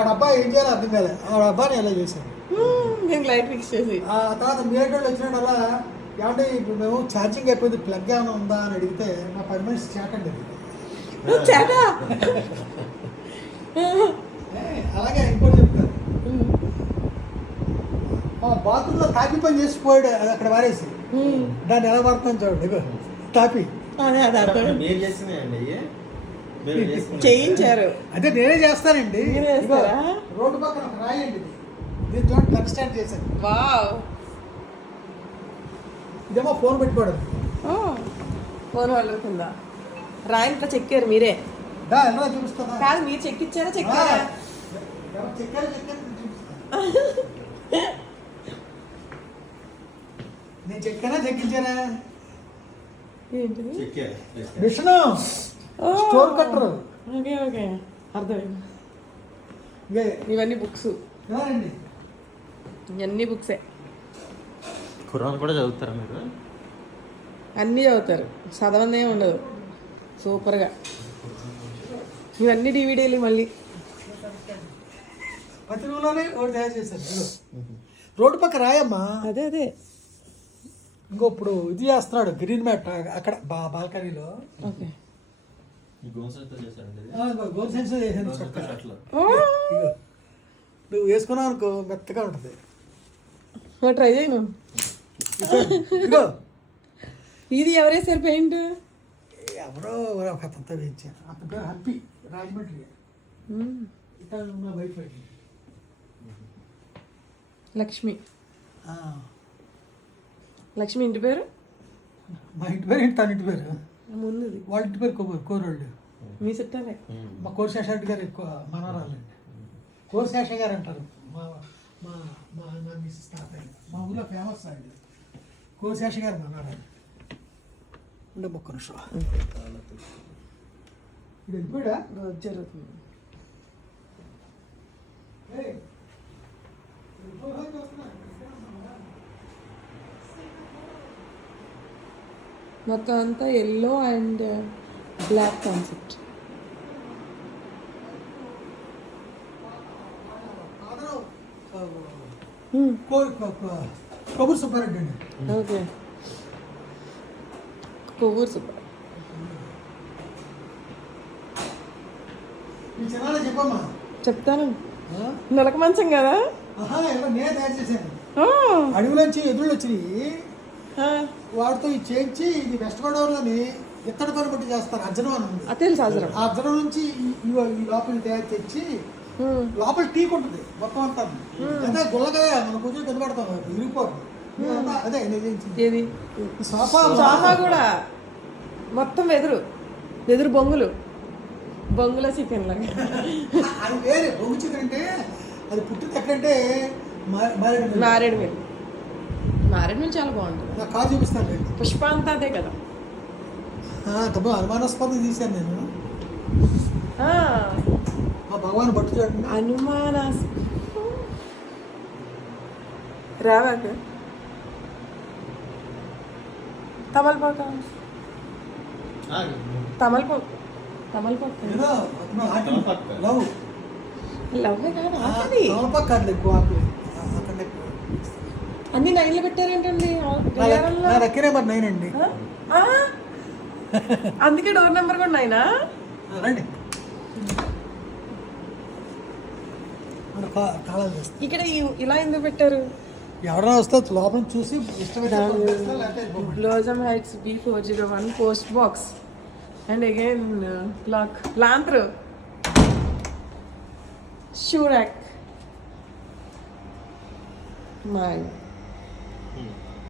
ఆ డబ్బా ఏం చేయాలో అర్థం కాలే. ఆ డబ్బాని ఎలా చేశాను నేను లైట్ ఫిక్స్ చేసి. ఆ తర్వాత మీరేటోళ్ళు వచ్చినట్టల్లా ఏమంటే ఇప్పుడు మేము ఛార్జింగ్ అయిపోయింది ప్లగ్ ఏమైనా ఉందా? అని అడిగితే నా పది మనిషి చేకండి చేదా అలాగే ఇంకోటి చెప్తాను. ఆ బాత్రూంలో తాపి పని చేసిపోయాడు అది అక్కడ వారేసి. దాన్ని ఎలా వాడుతాను చూడండి తాపి. అదే అదే అర్థం మీరు చేసినాయండి? చేయించారు. అదే నేనే చేస్తానండి? రోడ్డు పక్కన ఒక రాయి అండి చూడండి ప్లగ్ స్టాండ్ చేశాను వావ్. ఇదేమో ఫోన్ పెట్టుకోవడం. ఫోన్ వాళ్ళకుందా రాయంతా చెక్కారు మీరే. కాదు మీరు చెక్కిచ్చారా చెక్కారా? నేను చెక్కానా చెక్కించానా? చేశారు. Machine store cutter okay okay. అర్థమైంది. ఇదే ఇవన్నీ బుక్స్. ఇవన్నీ బుక్సే. ఖురాన్ కూడా చదువుతారా మీరు? అన్నీ చదువుతారు. చదవనే ఉండదు. సూపర్గా. ఇవన్నీ డివిడీలు మళ్ళీ. ప్రతి రూలోనే ఒకటి తయారు చేశారు. రోడ్డు పక్క రాయమ్మా. అదే అదే. ఇంకో ఇప్పుడు ఇది చేస్తున్నాడు గ్రీన్ మ్యాట్. అక్కడ బా బాల్కనీలో. ఓకే. సెన్స్ చేశాను. చొక్కా. నువ్వు వేసుకున్నావు అనుకో మెత్తగా ఉంటుంది. ట్రై చేయను ఇది ఎవరేసారు పెయింట్? ఎవరో ఒక అతనితో వేయించాను అతని పేరు హ్యాపీ రాజమండ్రి. ఇతను నా వైఫ్ లక్ష్మి. ఆ, లక్ష్మి ఇంటి పేరు? మా ఇంటి పేరు తన ఇంటి పేరు? ముందుది. వాళ్ళ ఇంటి పేరు కోరు కోరోళ్ళు. మీ చుట్టాలే. ఉమ్. మా కోరశేషారెడ్డి గారు ఎక్కువ మనవరాలండి కోరశేష గారు అంటారు. మా మా మా నా మిస్సెస్ తాతయ్య మా ఊళ్ళో ఫేమస్ అండి కోరశేష గారు మనవరాలు ఉండే మొక్క నిమిషం. ఇది వెళ్ళిపోయాడా? జరుగుతుంది మొత్తం అంతా ఎల్లో అండ్ బ్లాక్ కాన్సెప్ట్ ఆదరం, ఆ, కో- కో- కో- కొబ్బరి సుబ్బారెడ్డి అండి. ఓకే కొవ్వూరు సుబ్బ చెప్తాను? నలక మంచం కదా? అడవిలోంచి ఎదుళ్ళు వచ్చినాయి. ఆ, వాటితో ఇది చేయించి ఇది వెస్ట్ గోదావరిలోని ఇత్తడి పని బట్టి చేస్తారు అర్జనం అని తెలుసు అజరం ఆ నుంచి ఈ- లోపల తయారు తెచ్చి లోపల టీక్ ఉంటుంది మొత్తం అంతా. అదే గుల్లగా మన కూర్చొని కనబడతాం ఇదంతా అదే ఏది? సోఫా సోఫా కూడా మొత్తం వెదురు వెదురు బొంగులు. బొంగుల చికెన్ లాగా. అది వేరే బొగ్గు చికెన్ అంటే అది పుట్టింది ఎక్కడంటే మా- మారేడుమిల్లి. మారేడు మిల్ మారేడు మిల్ చాలా బాగుంటుంది నాకు కాదు చూపిస్తాను. పుష్ప అంతా అదే కదా. ఆ, తప్ప అనుమానాస్పదం తీశాను నేను. ఆ, మా భగవాన్ పట్టు చూడండి. అనుమానాస్. రావాక తమలపాక. ఆ, తమలపాకు. తమలపాకు. లవ్. లవ్వే కాదు ఆకలి. తమలపాకు కాదులే, ఎక్కువ ఆకులు. అన్ని నైన్లు పెట్టారేంటండి? నా లెక్క- నైన్ అండి? అందుకే డోర్ నెంబర్ కూడా నైనా రండి. ఇక్కడ ఇలా ఎందుకు పెట్టారు? ఎవరైనా వస్తే లోపల చూసి. Blossom Heights B four zero one post box and again lock లాంత్రు shoe rack my 嗯。